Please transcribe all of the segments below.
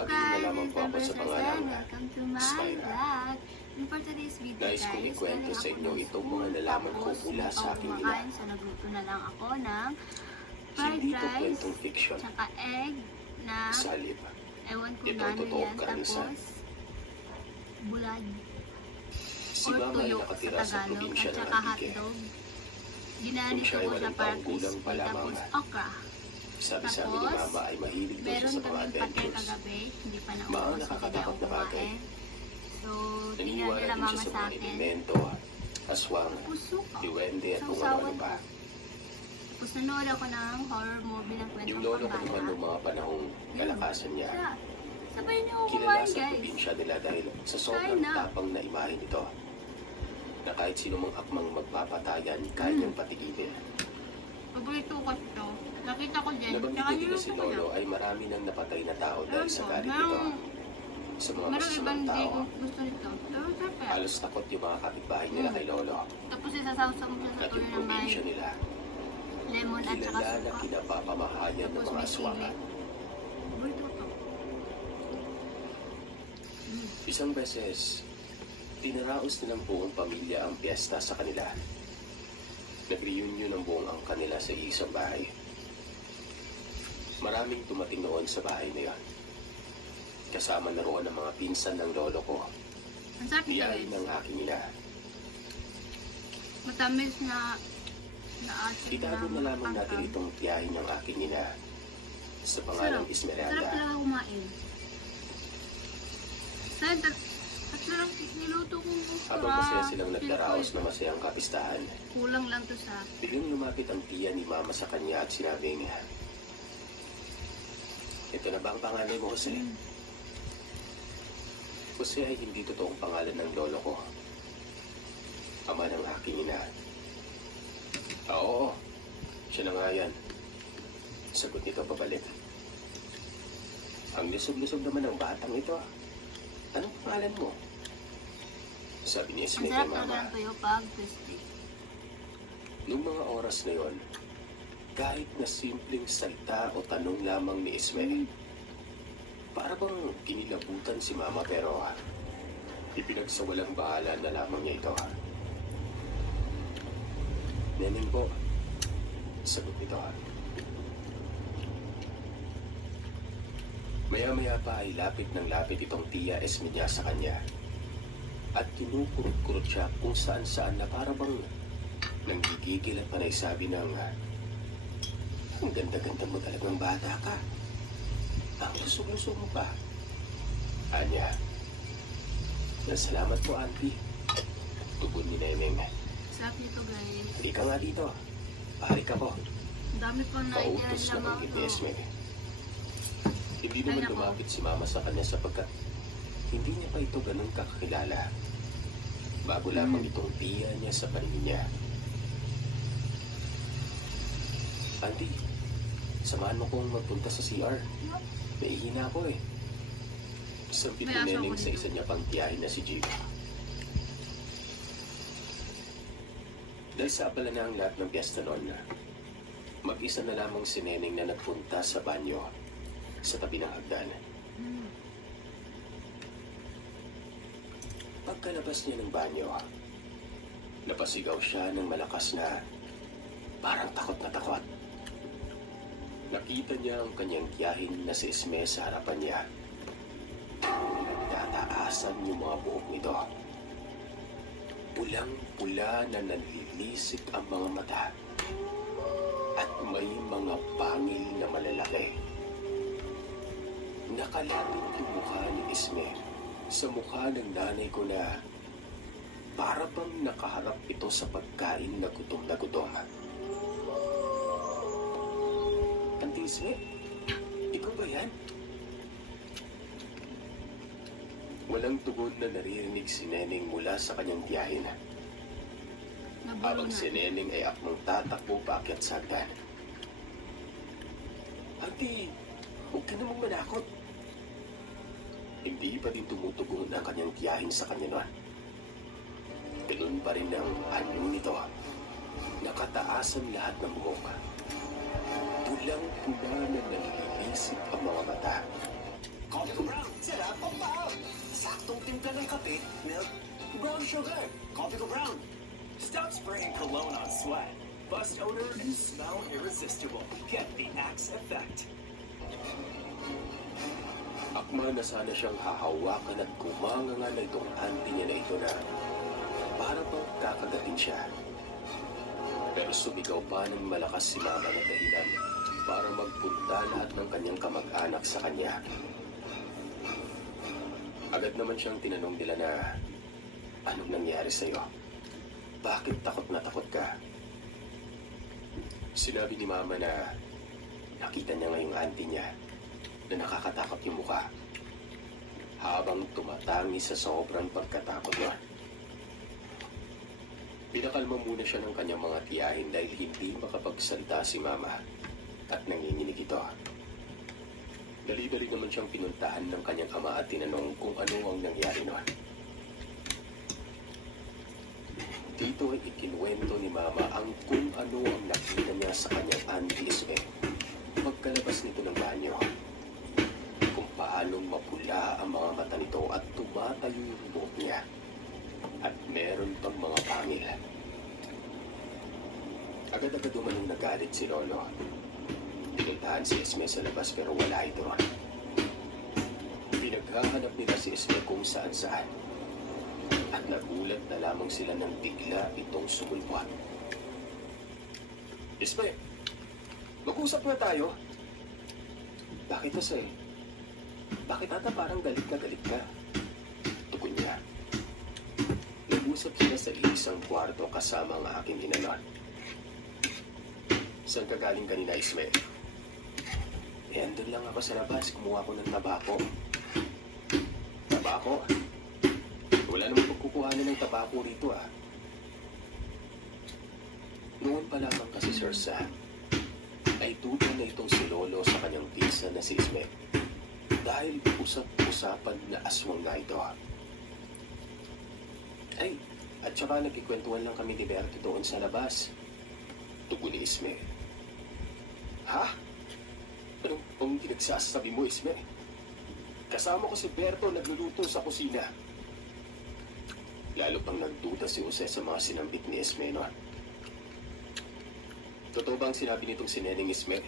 Tumawag na lamang po ako sa pangalang Welcome to my Skyra. vlog. And for today's video Nais kong guys, ikwento sa inyo galing ako itong ng mga school, nalaman ko tapos mula sa hindi aking ako ina. kumakain, so nagluto na lang ako ng fried Hindi ito rice, kwentong fiction. tsaka egg na Salib. ewan ko Ito na ang ano totoong yan, karanasan. tapos bulad Si or Mama ay tuyok nakatira sa sa Tagalog, probinsya at ng saka Antique. hotdog. Kung Ginanito siya ay ko siya walang para taong gulang crispy, pa lamang, tapos okra. sabi-sabi ni Tapos, Mama ay mahilig daw siya Meron sa mga kaming pater adventures. kagabi, hindi pa Mga naubos, hindi nakakatakot ako na bagay. kumain. So, tingnan Naniniwala nila din mama siya sa sa mga akin. elemento, aswang, Puso ko. diwende at kung Sausawan ano-ano pa. ko. Tapos nanood ako ng horror movie ng kwentong Yung lolo ko naman pambata. noong mga panahong kalakasan niya, Siya. Sabay niyo ako kilala kumain sa guys. probinsya nila dahil sa sobrang Kain na. tapang na imahe nito na kahit sino mang akmang magpapatayan, kaya niyang patigilin. Paborito ko ito. Nakita ko din. Nabanggit Tsaka din na niluto si ko na. Lolo ay marami nang napatay na tao dahil sa galit nito. Merong Sa mga ibang masasamang hindi tao, ko gusto nito. Pero sarap yan. halos takot yung mga kapitbahay nila kay Lolo. Tapos isasawsaw mo siya sa At tuloy yung ng may probinsya nila, lemon at saka kilala na suka. kinapapamahayan ng Tapos mga may aswang. sili. Paborito ko to. Isang beses, tinaraos nilang buong pamilya ang piyesta sa kanila. Nag-reunion ang buong ang kanila sa isang bahay. Maraming tumating noon sa bahay na yon. Kasama na roon ang mga pinsan ng lolo ko. Ang sarap nito Diyan guys. ng aking ina. Matamis na asin Itago na lamang natin itong tiyahin ng aking ina sa pangalang Sarap Esmeralda. talaga kumain. At sarap niluto kong okra. Habang masaya silang nagdaraos na masayang kapistahan, Kulang lang to sa biglang lumapit ang tiya ni Mama sa kanya at sinabing, "Ito na ba ang pangalan mo, Jose?" Jose ay hindi totoong pangalan ng lolo ko. Ama ng aking ina. Oo, siya na nga yan. Sagot nito pabalik. Ang lusog-lusog naman ng batang ito. Anong pangalan mo? Sabi ni ang Esme kay sarap talaga Mama. ng tuyo pag crispy. Noong mga oras na yon, kahit na simpleng salita o tanong lamang ni Esme, para bang kinilabutan si Mama pero ipinagsawalang bahala na lamang niya ito. Neneng po, sagot nito. Maya-maya pa ay lapit ng lapit itong tiya Esme niya sa kanya. At kinukurot-kurot siya kung saan-saan na para bang nanggigigil at panay sabi ng, "Ang ganda-ganda mo talagang bata ka. Ang lusog-lusog mo pa." Anya, "Salamat po, Auntie." Tugon ni Neneng. Sarap nito guys. "Hindi ka nga dito. Pari ka po." Ang dami pa na Pautos na lamang banggit ni to. Esme. Hindi naman Ay, nako. lumapit si Mama sa kanya sapagkat hindi niya pa ito ganun kakakilala. Bago lamang itong tiya niya sa paningin niya. "Auntie, samahan mo kong magpunta sa CR. Nahihina ako eh." Sabi ni May asawa Neneng ko sa dito. isa niya pang tiyahin na si Jig. Dahil sa abala na ang lahat ng piyesta noon, mag-isa na lamang si Neneng na nagpunta sa banyo sa tabi ng hagdan. Pagkalabas niya ng banyo, napasigaw siya ng malakas na parang takot na takot. Nakita niya ang kanyang tiyahin na si Esme sa harapan niya. Nagtataasan yung mga buhok nito. Pulang-pula na nanlilisik ang mga mata. At may mga pangil na malalaki. Nakalapit yung mukha ni Esme sa mukha ng nanay ko na para bang nakaharap ito sa pagkain na gutom na gutom. "Auntie Esme, ikaw ba yan?" Walang tugon na naririnig si Neneng mula sa kanyang tiyahin. Nabulo Habang na. si Neneng ay akmang tatakbo paakyat sa hagdan. "Auntie, huwag ka namang manakot." Hindi pa din tumutugon ang kanyang tiyahin sa kanya noon. Ganun pa rin ang anyo nito. Nakataasan lahat ng buhok. Pulang-pula na nalilisip ang mga mata. coffee, milk, brown sugar, coffee ko brown. Stop spraying cologne on sweat. Bust odor and smell irresistible. Get the Axe effect. Akma na sana siyang hahawakan at kumanganga na itong auntie niya na ito na para bang kakagatin siya. Pero sumigaw pa ng malakas si Mama na dahilan para magpunta lahat ng kanyang kamag-anak sa kanya. Agad naman siyang tinanong nila na, anong nangyari sa'yo? Bakit takot na takot ka? Sinabi ni Mama na nakita niya ngayong auntie niya na nakakatakot yung mukha habang tumatangi sa sobrang pagkatakot niya. Pinakalma muna siya ng kanyang mga tiyahin dahil hindi makapagsalita si Mama at nanginginig ito. Dali-dali naman siyang pinuntahan ng kanyang ama at tinanong kung ano ang nangyari noon. Dito ay ikinuwento ni Mama ang kung ano ang nakita niya sa kanyang auntie Isme pagkalabas nito ng banyo. Kung paanong mapula ang mga mata nito at tumatayo yung buhok niya. At meron pang mga pangil. Agad-agad umanong nagalit si Lolo. Pinuntahan si Esme sa labas pero wala ito ron. Pinaghahanap nila si Esme kung saan-saan. At nagulat na lamang sila nang bigla itong sumulpot. Esme, mag-usap na tayo. Bakit kasi? Bakit ata parang galit ka? Tukon niya. Nag-usap sila sa isang kwarto kasama ang aking inanon. Saan ka galing kanina, Isme? Andun lang ako sa labas. Kumuha ko ng tabako. Tabako? Wala namang pagkukuhanan ng tabako rito, ah. Noon pa lamang kasi, Sir Sam, ay duda na itong si Lolo sa kanyang tisa na si Isme. Dahil usap-usapan na aswang na ito. Ay, at saka nagkikwentuhan lang kami ni Berto doon sa labas. Tugon ni Isme. Ha? Anong pinagsasabi mo, Isme? Kasama ko si Berto nagluluto sa kusina. Lalo pang nagduda si Jose sa mga sinambit ni Isme noon. Totoo ba ang sinabi nitong si Neneng Isme?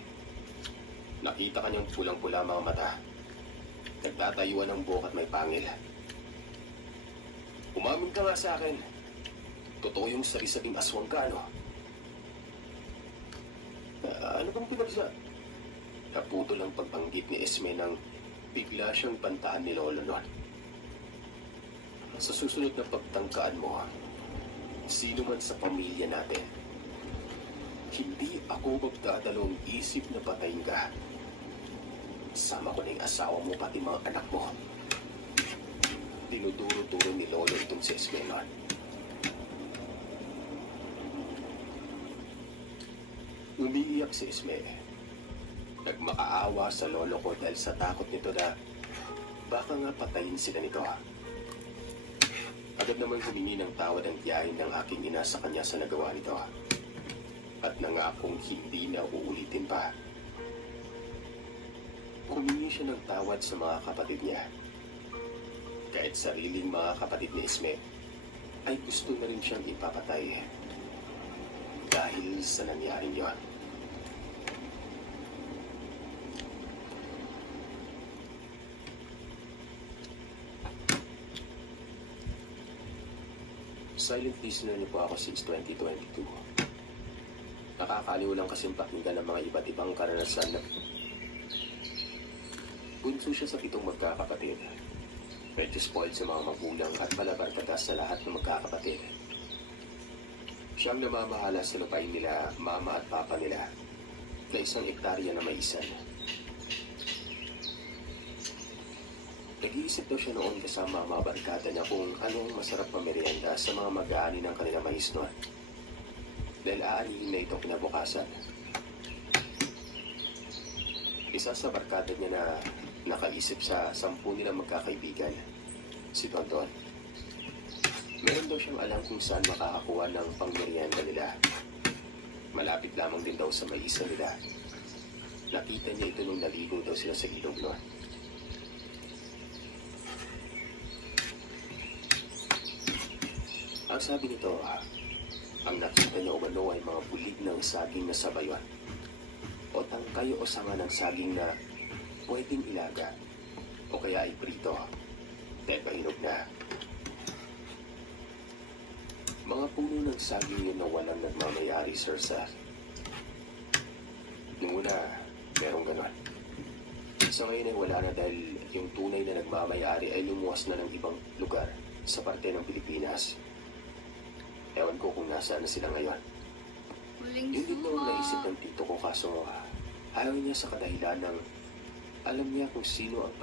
Nakita kanyang pulang-pula mga mata. Nagtatayuan ng buhok at may pangil. Umamin ka nga sa akin. Totoo yung sabi-sabing aswang ka, ano? Ano bang pinagsa? Naputol ang pagbanggit ni Esme nang bigla siyang pantaan ni Lolo noon. Sa susunod na pagtangkaan mo, sino man sa pamilya natin, hindi ako magdadalawang isip na patayin ka. Sama ko na yung asawa mo pati mga anak mo. Dinuduro-duro ni Lolo itong si Esme noon. Umiiyak si Esme. Nagmakaawa sa lolo ko dahil sa takot nito na baka nga patayin sila nito. Agad naman humingi ng tawad ang tiyahin ng aking ina sa kanya sa nagawa nito. At nangakong hindi na uulitin pa. Humingi siya ng tawad sa mga kapatid niya. Kahit sariling mga kapatid ni Esme, ay gusto na rin siyang ipapatay. Dahil sa nangyaring yon. Silent listener niyo po ako since 2022. Nakakaliw lang kasing pakinggan ng mga iba't ibang karanasan na bunso siya sa 7 magkakapatid. Medyo spoiled sa mga magulang at palabarkada sa lahat ng magkakapatid. Siyang namamahala sa lupain nila, mama at papa nila, na 1 hektarya na may isan. Nag-iisip daw siya noon kasama mga barkada niya kung ano ang masarap pamerienda sa mga mag-aani ng kanilang mais noon. Dahil aanihin na ito kinabukasan. Isa sa barkada niya na nakaisip sa 10 nilang magkakaibigan, si Tonton. Meron daw siyang alam kung saan makakakuha ng pangmerienda nila. Malapit lamang din daw sa maisa nila. Nakita niya ito nung naligo daw sila sa ilog noon. Sabi nito, ang nakita niya umano ay mga bulig ng saging na sabayon o tangkay o sanga ng saging na pwedeng ilaga o kaya ay prito dahil mahinog na. Mga puno ng saging yun na walang nagmamayari, Sir Seth. Noong una, merong ganon. Sa ngayon ay wala na dahil yung tunay na nagmamayari ay lumuwas na ng ibang lugar sa parte ng Pilipinas. Ewan ko kung nasaan na sila ngayon. Huling Yun din daw ang naisip suha. ng tito ko kaso ayaw niya sa kadahilan ng alam niya kung sino ang